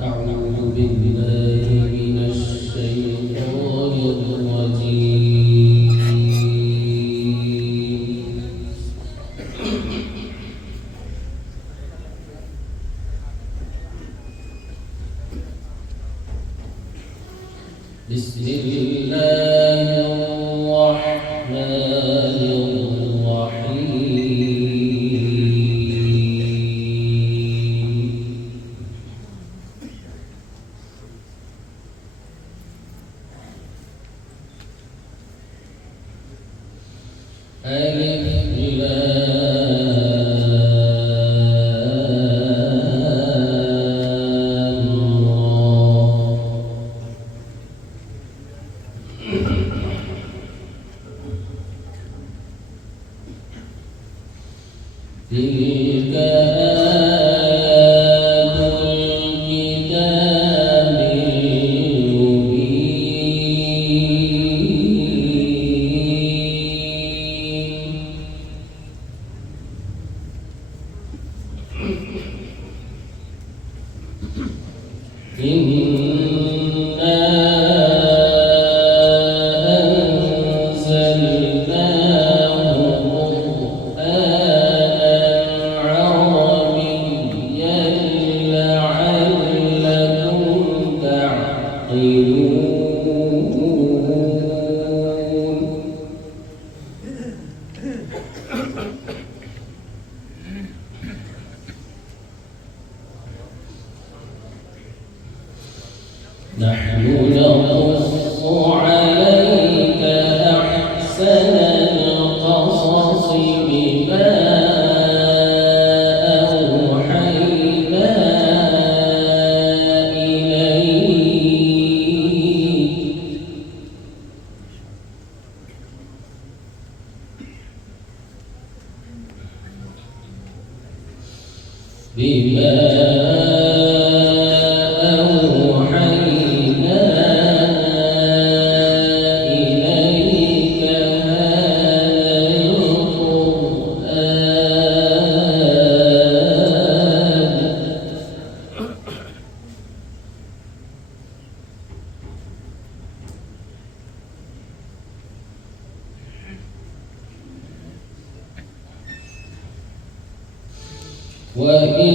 أعوذ بالله من الشيطان الرجيم. بسم الله الرحمن الرحيم. ألف لام را. تلك آيات الكتاب المبين. إنا أنزلناه قرآنا عربيا لعلكم تعقلون. نحن نقص عليك أحسن القصص بما أوحينا إليك هذا القرآن وإن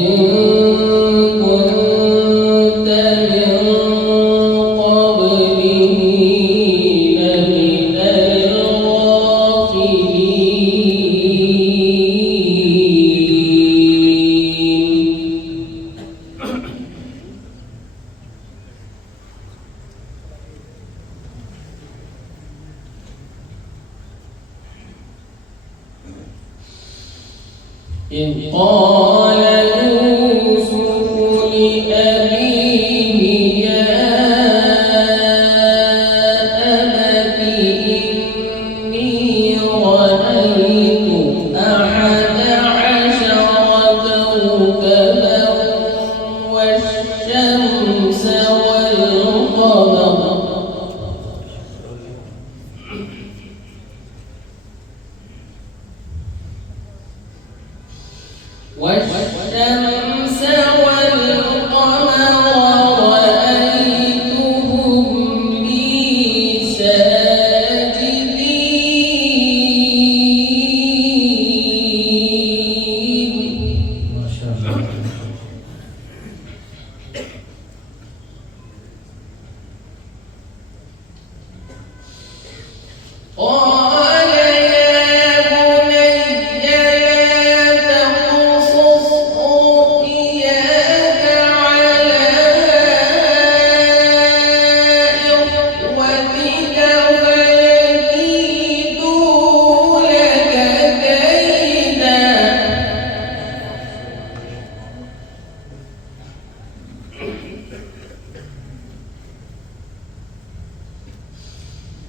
كنت من قبله لمن الغافلين. إذ قال يوسف لأبيه يا أبت إني رأيت 11 كوكبا والشمس والقمر رأيتهم لي ساجدين. ما شاء الله. قال يا بني لا تقصص رؤياك على إخوتك فيكيدوا لك كيدا.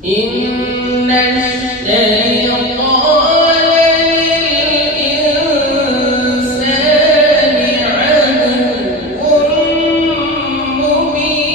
إن الشيطان للإنسان عدو مبين.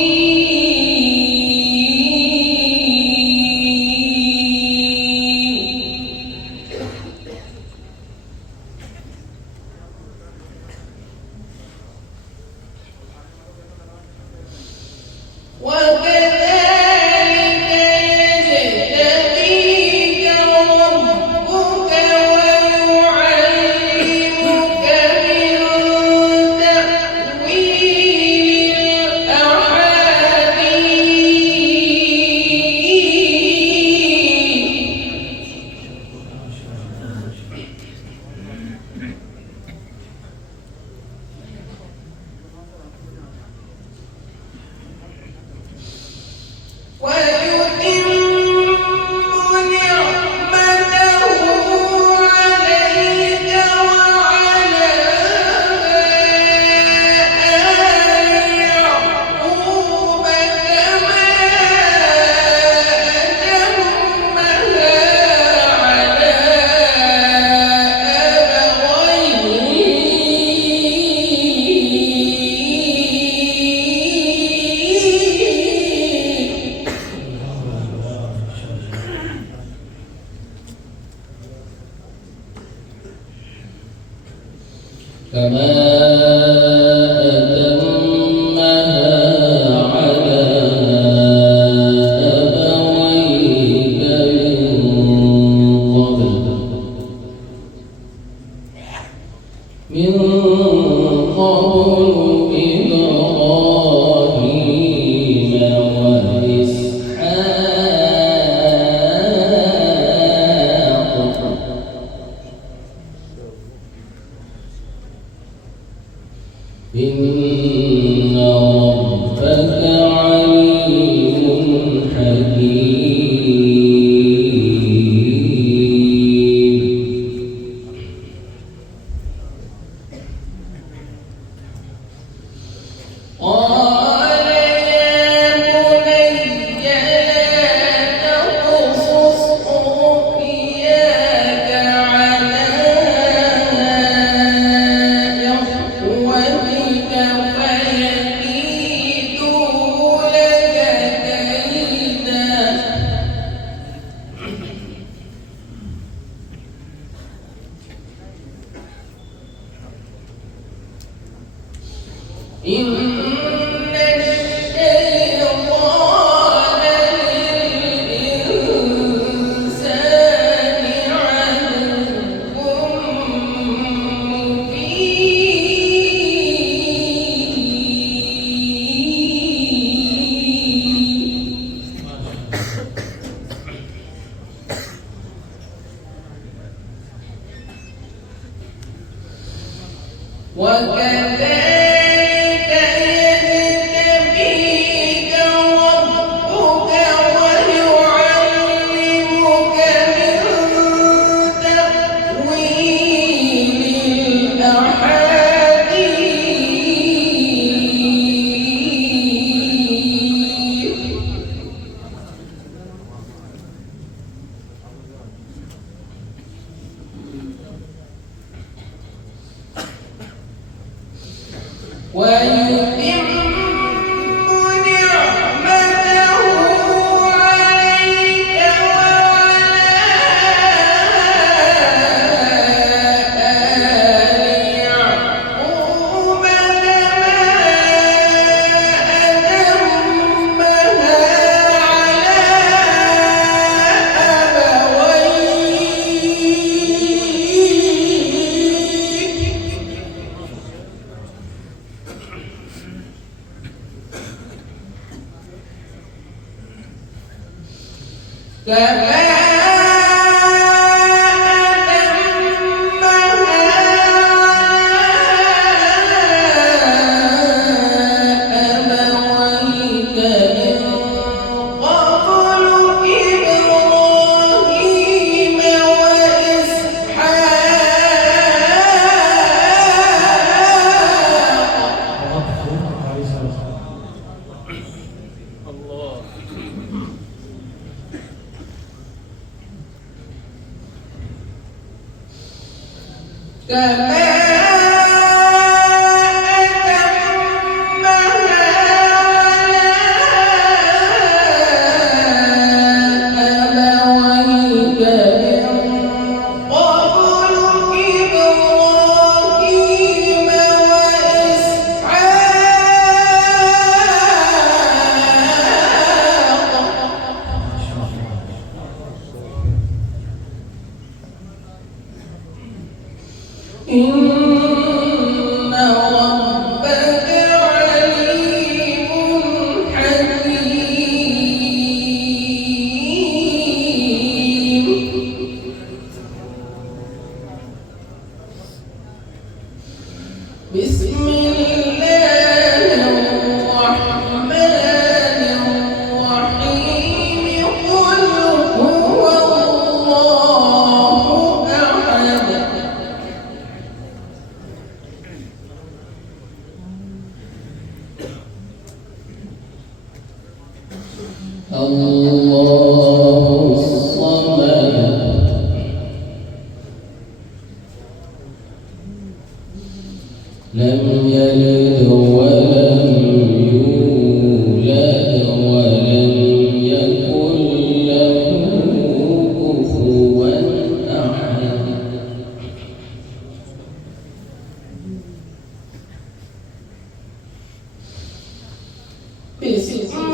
إن ربك عليم حكيم. قال يا بني لا تقصص رؤياك على إخوتك فيكيدوا لك كيدا. إن الشيطان للإنسان عدو مبين. وكذلك يجتبيك ربك ويعلمك من تأويل الأحاديث ويتم نعمته عليك وعلى آل يعقوب كما أتمها على أبويك كما أتمها أبويك من قبل إبراهيم وإسحاق كما إن ربك عليم حكيم. بسم الله الرحمن الرحيم. قل هو الله أحد الله الصمد لم يلد ولم يولد ولم يكن له كفوا أحد. بسم